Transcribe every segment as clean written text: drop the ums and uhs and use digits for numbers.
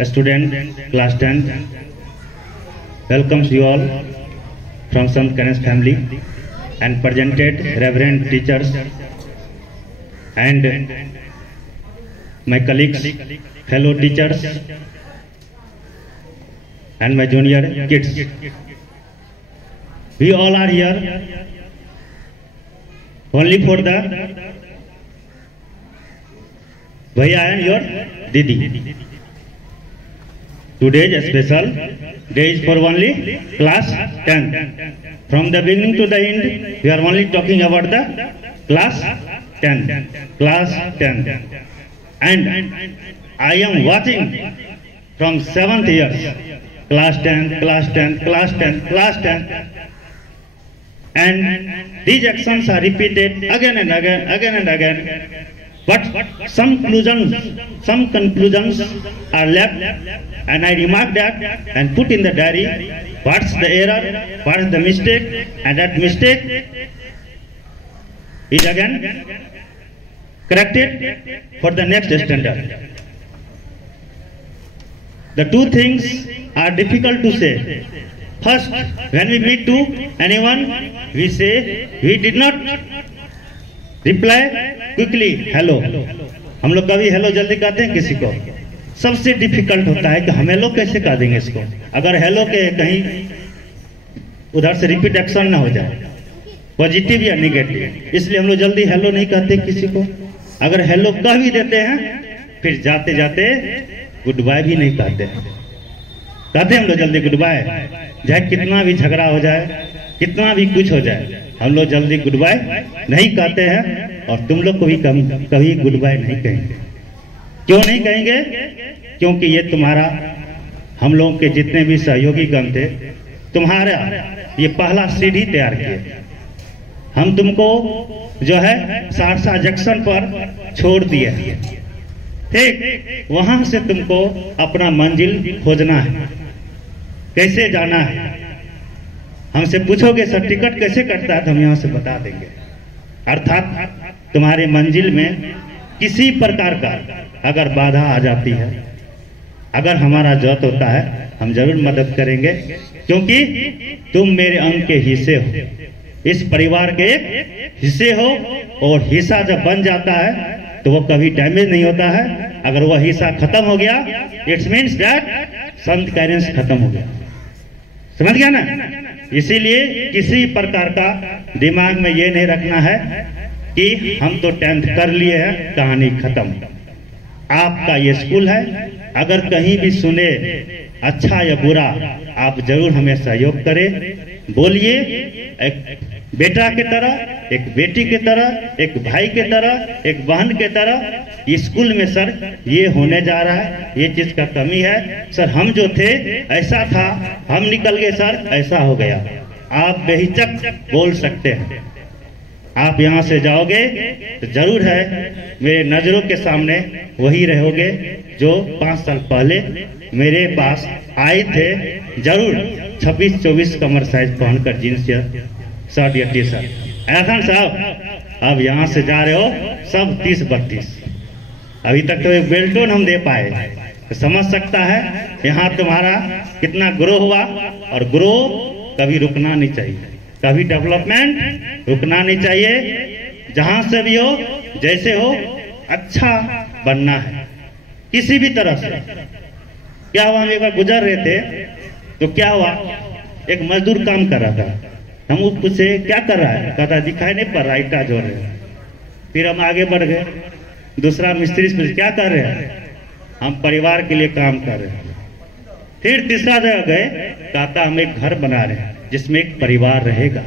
student, class 10, welcomes you all from Sant Karen's family and presented reverend teachers and my colleagues, fellow teachers and my junior kids. We all are here only for the Bhaiya and your Didi. Today's special day is for only class 10. From the beginning to the end, we are only talking about the class 10. Class 10. And I am watching from 7th years. Class 10, class 10, class 10, class 10. And these actions are repeated again and again, again and again. But some conclusions are left, and I remarked that and put in the diary what's the error, what is the mistake, and that mistake is again corrected for the next standard. The two things are difficult to say. First, when we meet to anyone, we say we did not reply quickly hello. हम लोग कभी hello जल्दी कहते हैं किसी को? सबसे difficult होता है कि हम हेलो कैसे कह देंगे इसको, अगर हेलो के कहीं उधर से रिपीट एक्शन ना हो जाए, पॉजिटिव या निगेटिव, इसलिए हम लोग जल्दी हेलो नहीं कहते किसी को। अगर हेलो कह भी देते हैं फिर जाते जाते गुड बाय भी नहीं कहते हैं, कहते हम लोग जल्दी गुड बाय, चाहे कितना भी झगड़ा हो जाए, कितना भी कुछ हो जाए, हम लोग जल्दी गुड बाय नहीं कहते हैं। और तुम लोग को भी कभी गुड बाय नहीं कहेंगे। क्यों नहीं कहेंगे? क्योंकि ये तुम्हारा, हम लोगों के जितने भी सहयोगी गण थे, तुम्हारा ये पहला सीढ़ी तैयार किए। हम तुमको जो है सहरसा जंक्शन पर छोड़ दिए, ठीक, वहां से तुमको अपना मंजिल खोजना है, कैसे जाना है। हमसे पूछोगे सर टिकट कैसे कटता है, तो हम यहाँ से बता देंगे। अर्थात तुम्हारे मंजिल में किसी प्रकार का अगर बाधा आ जाती है, अगर हमारा जरूरत होता है, हम जरूर मदद करेंगे, क्योंकि तुम मेरे अंग के हिस्से हो, इस परिवार के एक हिस्से हो। और हिस्सा जब बन जाता है तो वो कभी डैमेज नहीं होता है। अगर वह हिस्सा खत्म हो गया, it's means that Sant Carens खत्म हो गया। समझ गया ना? इसीलिए किसी प्रकार का दिमाग में ये नहीं रखना है कि हम तो 10th कर लिए हैं, कहानी खत्म। आपका ये स्कूल है, अगर कहीं भी सुने अच्छा या बुरा, आप जरूर हमें सहयोग करें, बोलिए। एक बेटा के तरह, एक बेटी के तरह, एक भाई के तरह, एक बहन के तरह, स्कूल में सर ये होने जा रहा है, ये चीज का कमी है सर, हम जो थे ऐसा था, हम निकल गए सर, ऐसा हो गया। आप बेहिचक बोल सकते हैं। आप यहाँ से जाओगे तो जरूर है मेरे नजरों के सामने वही रहोगे जो 5 साल पहले मेरे पास आए थे। जरूर 26-24 कमर साइज पहनकर जींस या शर्ट या टी शर्ट। ऐसा साहब अब यहाँ से जा रहे हो सब 30-32, अभी तक तो एक बेल्टोन हम दे पाए, तो समझ सकता है यहाँ तुम्हारा कितना ग्रो हुआ। और ग्रो कभी रुकना नहीं चाहिए, कभी डेवलपमेंट रुकना नहीं चाहिए। जहां से भी हो, जैसे हो, अच्छा बनना है किसी भी तरह से। क्या हुआ, हम एक बार गुजर रहे थे तो क्या हुआ, एक मजदूर काम कर रहा था, हम पूछे क्या कर रहा है, कहता दिखाई नहीं पड़ रहा, ईटा जोड़ रहे। फिर हम आगे बढ़ गए, दूसरा मिस्त्री से पूछे क्या कर रहे हैं, हम परिवार के लिए काम कर रहे हैं। फिर तीसरा जगह गए, कहता हम एक घर बना रहे हैं जिसमें एक परिवार रहेगा।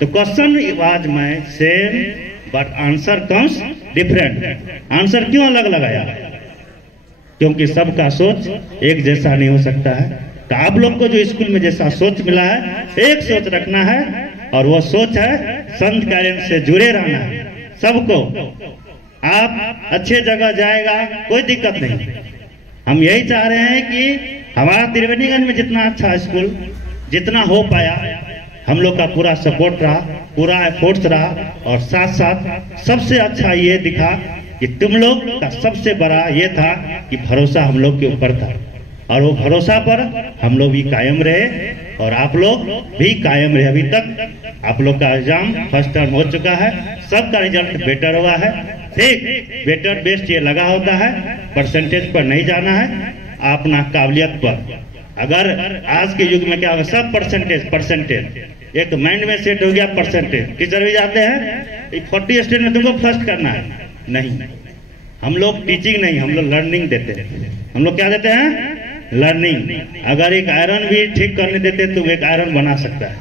तो question was my same but answer comes different. Answer क्यों अलग लगाया? क्योंकि सबका सोच एक जैसा नहीं हो सकता है। तो आप लोग को जो स्कूल में जैसा सोच मिला है, एक सोच रखना है, और वो सोच है संत कैरेंस से जुड़े रहना है सबको। आप अच्छे जगह जाएगा, कोई दिक्कत नहीं। हम यही चाह रहे हैं कि हमारा त्रिवेणीगंज में जितना अच्छा स्कूल जितना हो पाया, हम लोग का पूरा सपोर्ट रहा, पूरा एफोर्ट्स रहा। और साथ साथ सबसे अच्छा ये दिखा कि तुम लोग का सबसे बड़ा ये था कि भरोसा हम लोग के ऊपर था, और वो भरोसा पर हम लोग भी कायम रहे और आप लोग भी कायम रहे। अभी तक आप लोग का एग्जाम फर्स्ट टर्म हो चुका है, सबका रिजल्ट बेटर हुआ है। ठीक, बेटर बेस्ट ये लगा होता है, परसेंटेज पर नहीं जाना है, अपना काबिलियत पर। अगर आज के युग में क्या होगा, सब परसेंटेज परसेंटेज एक माइंड में सेट हो गया परसेंटेज। टीचर भी जाते हैं 40 स्टूडेंट में तुमको फर्स्ट करना है, नहीं, हम लोग टीचिंग नहीं, हम लोग लर्निंग देते हैं। हम लोग क्या देते हैं, लर्निंग। अगर एक आयरन भी ठीक करने देते तो एक आयरन बना सकता है,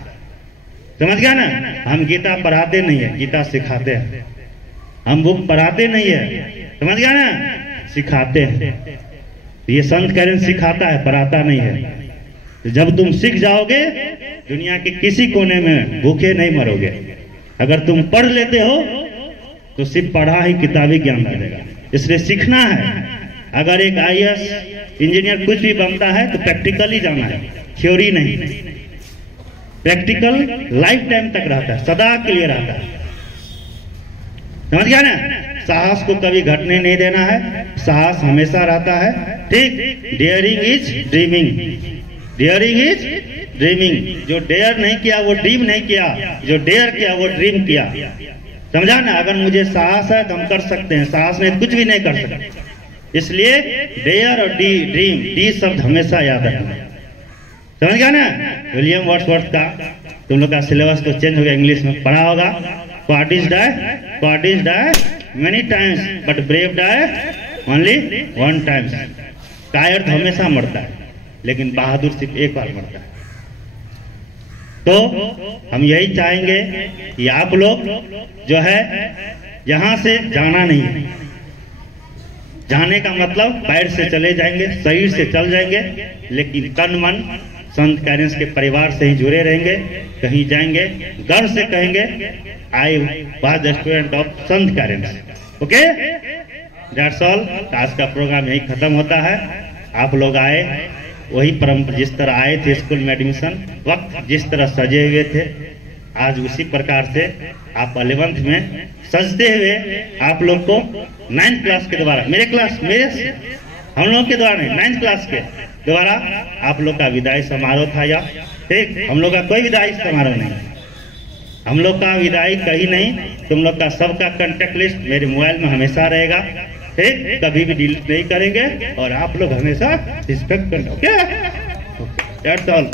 समझ गया ना। हम गीता पढ़ाते नहीं है, गीता सिखाते हैं। हम बुक पढ़ाते नहीं है, समझ गया ना, सिखाते हैं। ये संत करें सिखाता है, पढ़ाता नहीं है। तो जब तुम सीख जाओगे दुनिया के किसी कोने में भूखे नहीं मरोगे। अगर तुम पढ़ लेते हो तो सिर्फ पढ़ा ही किताबी ज्ञान मिलेगा, इसलिए सीखना है। अगर एक IAS इंजीनियर कुछ भी बनता है तो प्रैक्टिकली जाना है, थ्योरी नहीं। प्रैक्टिकल लाइफ टाइम तक रहता है, सदा के लिए रहता है, समझ गया ना। साहस को कभी घटने नहीं देना है, साहस हमेशा रहता है। ठीक, daring is dreaming, daring is dreaming. जो डेयर नहीं किया वो ड्रीम नहीं किया, जो डेयर किया वो ड्रीम किया, समझा ना। अगर मुझे साहस है तो हम कर सकते हैं, साहस नहीं कुछ भी नहीं कर सकते। इसलिए डेयर और ड्रीम, डी शब्द हमेशा याद रखना, समझ गया ना। विलियम वर्ड्सवर्थ का तुम लोग का सिलेबस तो चेंज हो गया, इंग्लिश में पढ़ा होगा। Coward is die many times but brave die only one times. कायर हमेशा मरता है लेकिन बहादुर सिर्फ एक बार मरता है। तो हम यही चाहेंगे कि आप लोग जो है यहाँ से जाना नहीं है। जाने का मतलब पैर से चले जाएंगे, शरीर से चल जाएंगे, लेकिन तन मन संत कैरेंस के परिवार से ही जुड़े रहेंगे। कहीं जाएंगे गर्व से कहेंगे I was student of Sant Carens. Okay, that's all. आज का प्रोग्राम यही खत्म होता है। आप लोग आए वही परंपरा, जिस तरह आए थे स्कूल में एडमिशन वक्त जिस तरह सजे हुए थे, आज उसी प्रकार से आप 11th में सजते हुए आप लोग को 9th क्लास के द्वारा, मेरे हम लोग के द्वारा नहीं, 9th क्लास के द्वारा आप लोग का विदाई समारोह था। या ठीक, हम लोग का कोई विदाई समारोह नहीं, हम लोग का विदाई कहीं नहीं। तुम लोग का सबका कांटेक्ट लिस्ट मेरे मोबाइल में हमेशा रहेगा। ठीक, कभी भी डिलीट नहीं करेंगे और आप लोग हमेशा रिस्पेक्ट करना। Okay, that's all.